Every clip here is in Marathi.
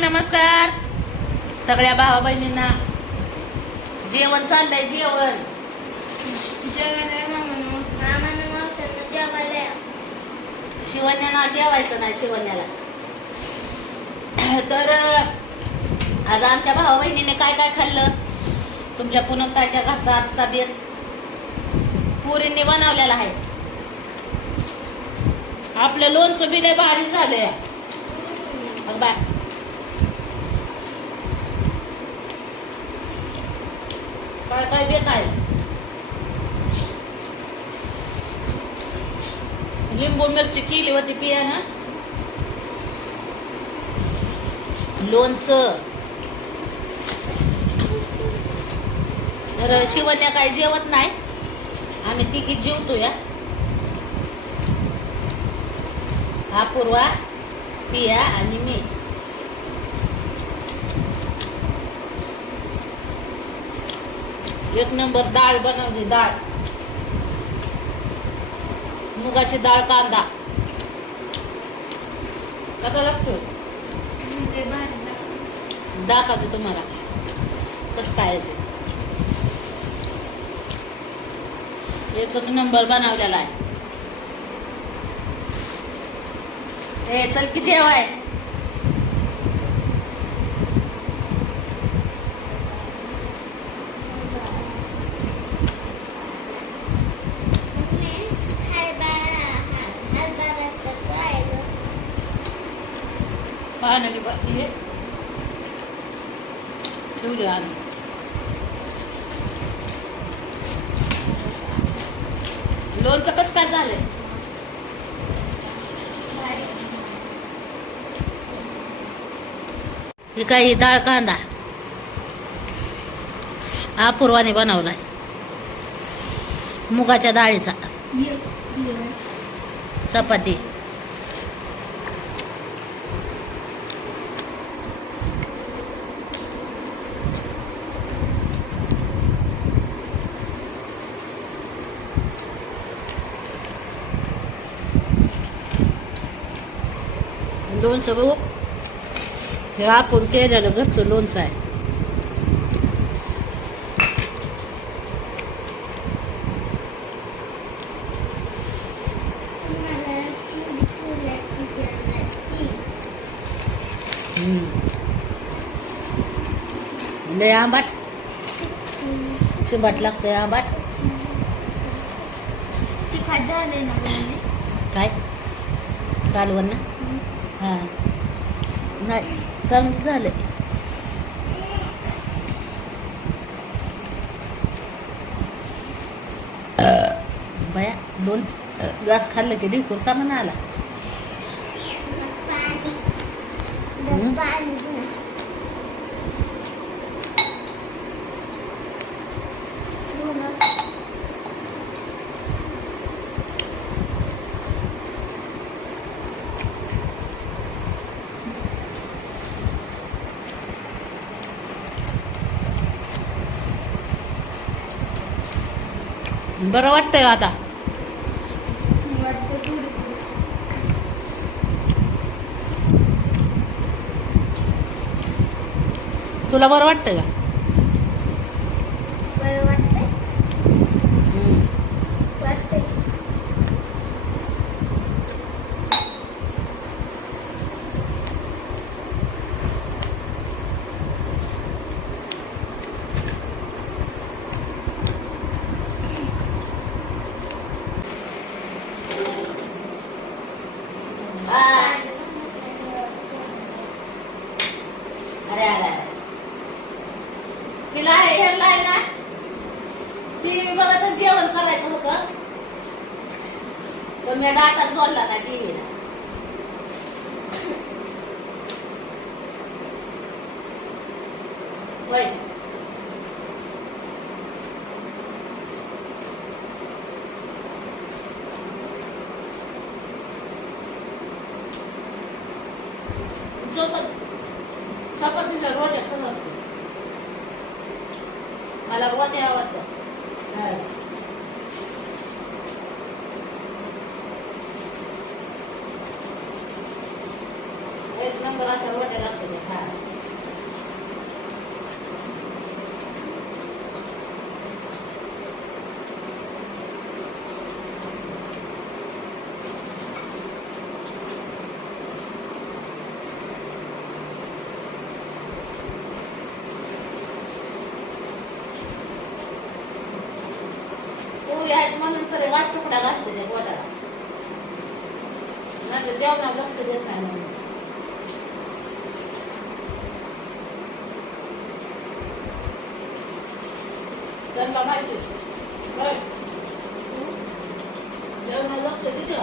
नमस्कार. सगळ्या भावा बहिणींना. जेवण चाललंय जेवण. शिवण्याला जेवायचं नाही शिवण्याला. तर आज आमच्या भावा बहिणीने काय काय खाल्लं? तुमच्या पुनमताईच्या घरचा आजचा बेत. पुरींनी बनवलेला आहे. आपलं लोणचं बी लय भारी झालंय. बाय काय काय बेत आहे लिंबू मिरची केली होती पियानं. लोणचं. तर शिवण्या काय जेवत नाही. आम्ही तिघी जेवतो या अपूर्वा पिया आणि मी. एक नंबर डाळ बनवली डाळ. मुगाची डाळ कांदा. कसा लागतो. दाखवते तुम्हाला. कसं काय ते. एकच नंबर बनवलेला आहे. ए चल की जेवाय मम्मी, हरभरा, हर- हरभऱ्याचं काय गं? पाण्याची बाटली आहे. ठेवली आणून लोणचं कसं काय झालंय भारी. काही डाळ कांदा. अपूर्वाने बनवलाय. मुगाच्या डाळीचा. चपाती. दोन सगळं हे आपण केलेलं घरचं लोणचं आहे मला पुरी फुलाची प्यायची. हम्म. लय आंबाट शिंबाट लागतंय आंबाट तिखट झाले ना मम्मी? काय कालवण ना हां नाही चांगलं झालं बया दोन घास खाल्लं की ढिकूर का म्हणा आला पाणी. हम्म. पाणी घे. दोन. बरं वाटतंय हो आता. तुला बरं वाटतं का बरं वाटतंय? वाटतंय. अरे अरे अरे तिला हे ह्याला आहे ना टीव्ही बघत जेवण करायचं होतं पण मी डाटा जोडला काय टीव्हीला होय. चपाती चपातीच्या रोट्या खात असतो मला रोट्या आवडतात. तर गाठ तुकडा घालते त्या पोटाला माझं जेवणावर लक्ष देत नाही म्हणून त्यांना माहिती होय. जेवणावर लक्ष देते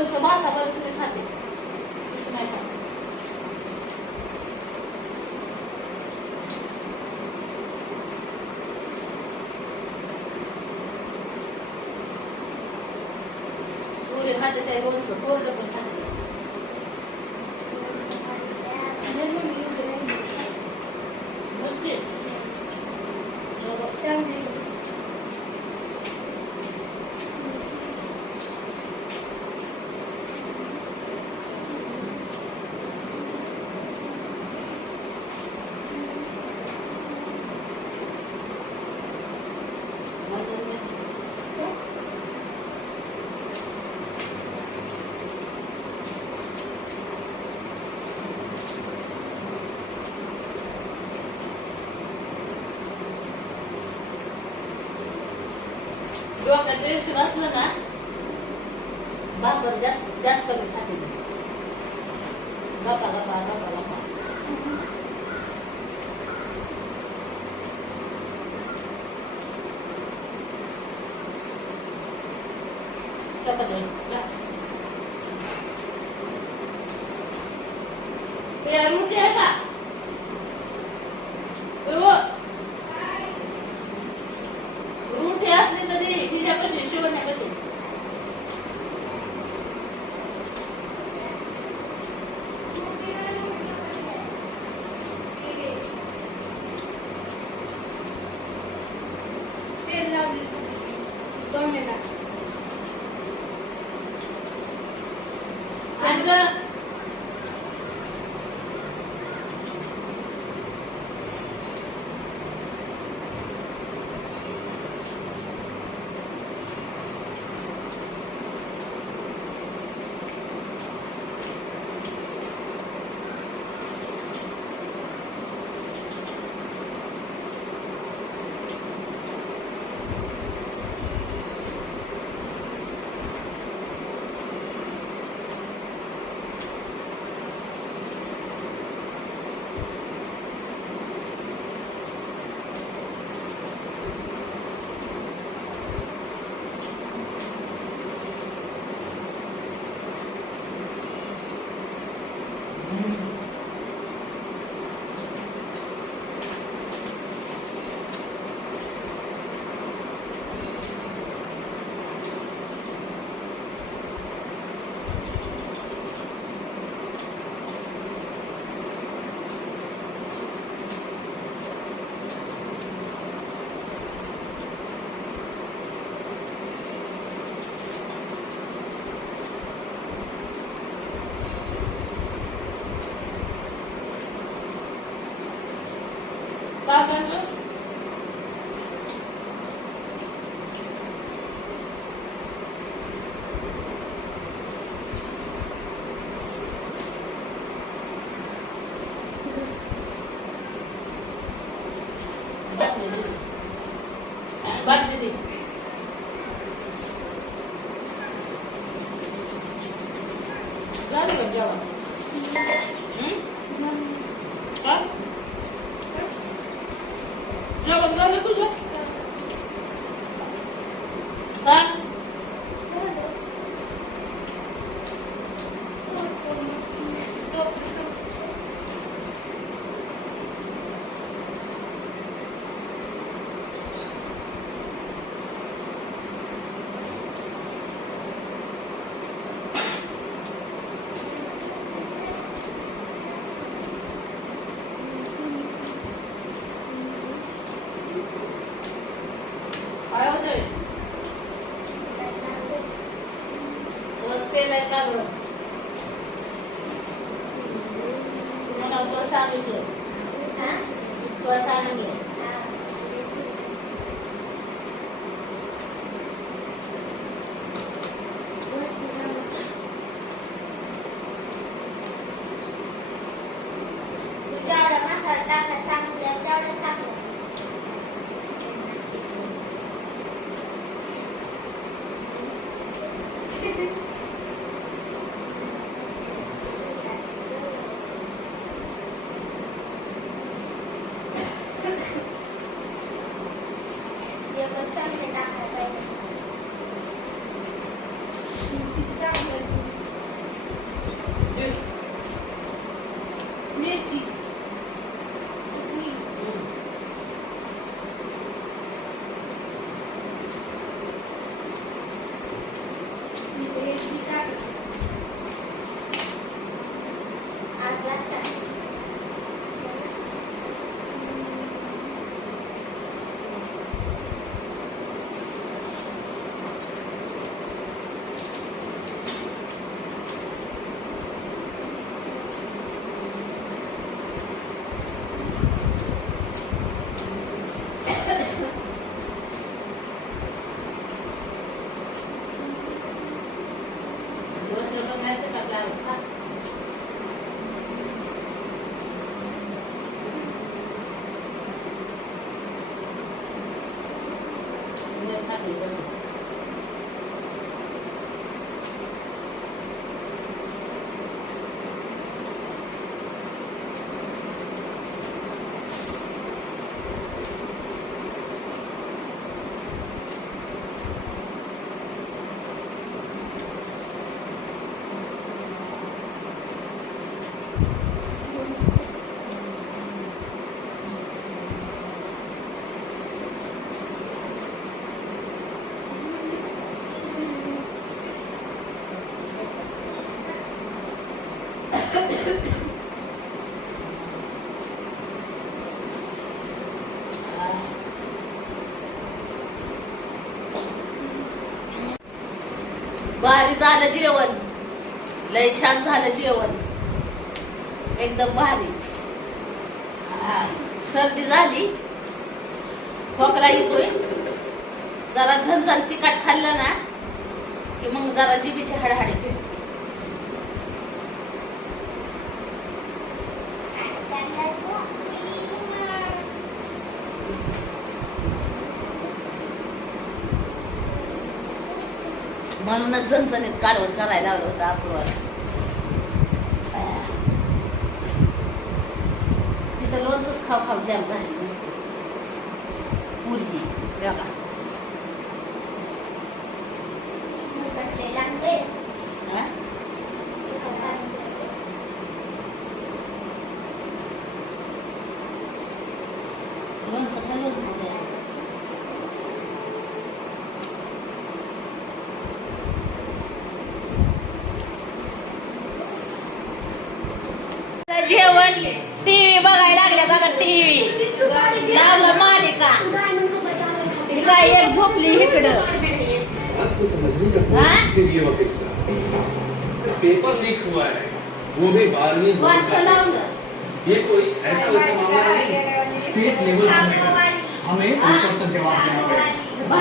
लोणचं भातामध्ये तुम्ही खाते. डोक्यात टेन्शन असलं ना भाकर जास्त जास्त कमी खाते मी. गप्पा गप्पा गप्पा गप्पा चपाती झालं का जेवण जेवण झालं तुझं भारी झालं जेवण. लय छान झालं जेवण. एकदम भारी. हा, सर्दी झाली. खोकला येतोय. जरा झणझण तिखट खाल्लं ना की मग जरा जिबीची हाडहाडी फिरते म्हणूनच झणझणीत कालवण करायला लावलं होतं अपूर्वाला तिथं लोणचंच खाऊ खाऊ जॅम झाली नुसती. पुरगी बघा समझने का हाँ? कोशिश कीजिए वकील साहब। पेपर लीक हुआ है वो भी बारहवीं बोर्ड का ये कोई ऐसा वैसा मामला नहीं स्टेट लेवल हमें ऊपर तक जवाब देना पड़ेगा।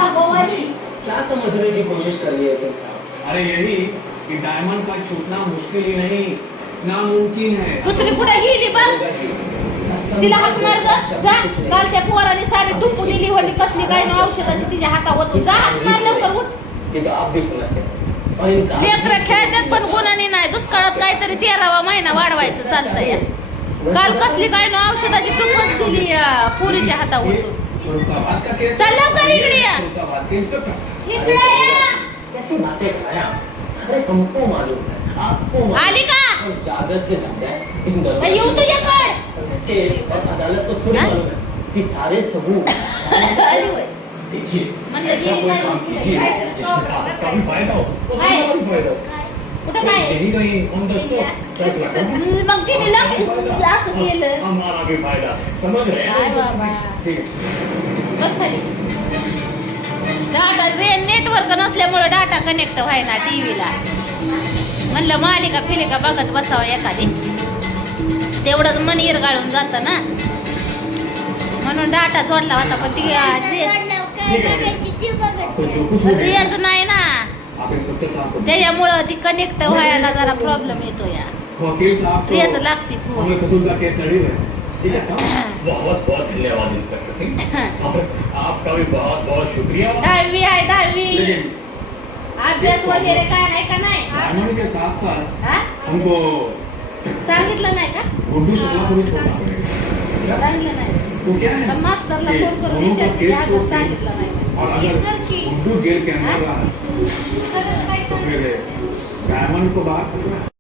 क्या समझने की कोशिश कर रही है साहब? अरे यही कि डायमंड का छूटना मुश्किल ही नहीं। नामुमकिन है। कुठे गेली बघ तिला हाक मार जा काल त्या पोराने सारी टुप्पू दिली होती कसली काय ना औषधाची तिच्या हातावर. जा हाक मार लवकर उठ. लेकर खेळतात पण गुणाने नाही. दुष्काळात काहीतरी तेरावा महिना वाढवायचं चालतंय. काल कसली काय ना औषधाची टुप्पच दिली या पोरीच्या हातावर चल लवकर इकडे या. इकडे आली का? येऊ तुझ्याकड स्टेट और अदालत को थोड़ी? मालूम है कि सारे सबूत आली होय. देखिए मतलब ऐसा ये कोई क्या- काम कीजिए जिसमें आपका भी फायदा हो और है। हमारा भी फायदा हो काय? कुठं काय यही कहीं ऑन द स्पॉट फैसला करो मग तिने लग असं केलं हमारा भी फायदा समझ रहे काय हैं बाबा? ठीक. है बस खाली. डाटा नेटवर्क नसल्यामुळे डाटा कनेक्ट व्हायना टीव्हीला म्हणलं मालिका फिलिका बघत बसावं एखादी. तेवढंच मन इरगाळून जातं ना. म्हणून डाटा जोडला होता पण ती हो रियाच नाही. ना. त्याच्यामुळं ती कनेक्ट व्हायला जरा प्रॉब्लेम येतो या. रियाच लागते फोन. हमें ससुर का केस लड़ी हुए ठीक है ना? बहुत बहुत धन्यवाद इंस्पेक्टर सिंह और आपका भी बहुत बहुत शुक्रिया. दहावी आहे दहावी. अभ्यास वगैरे काय आहे का नाही? हा? हमको सांगितलं नाही का? सांगितलं. नाही. तो क्या है पण मास्तरला कि फोन करून दोनों का विचार की केस अगं क्लोज सांगितलं नाही. और अगर टीचर की- गुड्डू जेल के अंदर? रहा खरंच काय तो फिर डायमंड को बाहर